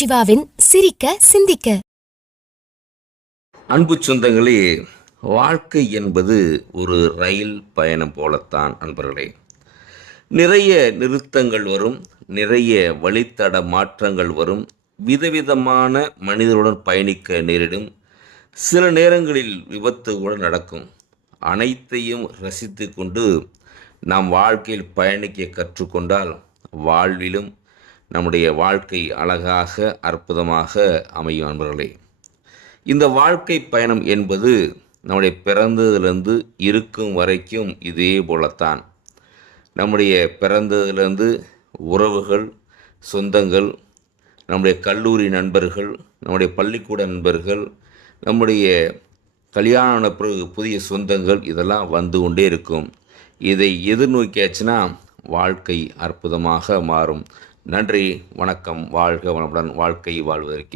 சிவாவின் சிரிக்க சிந்திக்க. அன்பு சொந்தங்களே, வாழ்க்கை என்பது ஒரு ரயில் பயணம் போலத்தான் அன்பர்களே. நிறைய நிறுத்தங்கள் வரும், நிறைய வழித்தட மாற்றங்கள் வரும், விதவிதமான மனிதருடன் பயணிக்க நேரிடும். சில நேரங்களில் விபத்து கூட நடக்கும். அனைத்தையும் ரசித்து கொண்டு நாம் வாழ்க்கையில் பயணிக்க கற்றுக்கொண்டால் வாழ்விலும் நம்முடைய வாழ்க்கை அழகாக அற்புதமாக அமையும் அன்பர்களே. இந்த வாழ்க்கை பயணம் என்பது நம்முடைய பிறந்ததிலிருந்து இருக்கும் வரைக்கும் இதே போலத்தான். நம்முடைய பிறந்ததிலிருந்து உறவுகள், சொந்தங்கள், நம்முடைய கல்லூரி நண்பர்கள், நம்முடைய பள்ளிக்கூட நண்பர்கள், நம்முடைய கல்யாண பிறகு புதிய சொந்தங்கள், இதெல்லாம் வந்து கொண்டே இருக்கும். இதை எதிர்நோக்கியாச்சுன்னா வாழ்க்கை அற்புதமாக மாறும். நன்றி, வணக்கம், வாழ்க வளமுடன். வாழ்க்கை வாழ்வதற்கு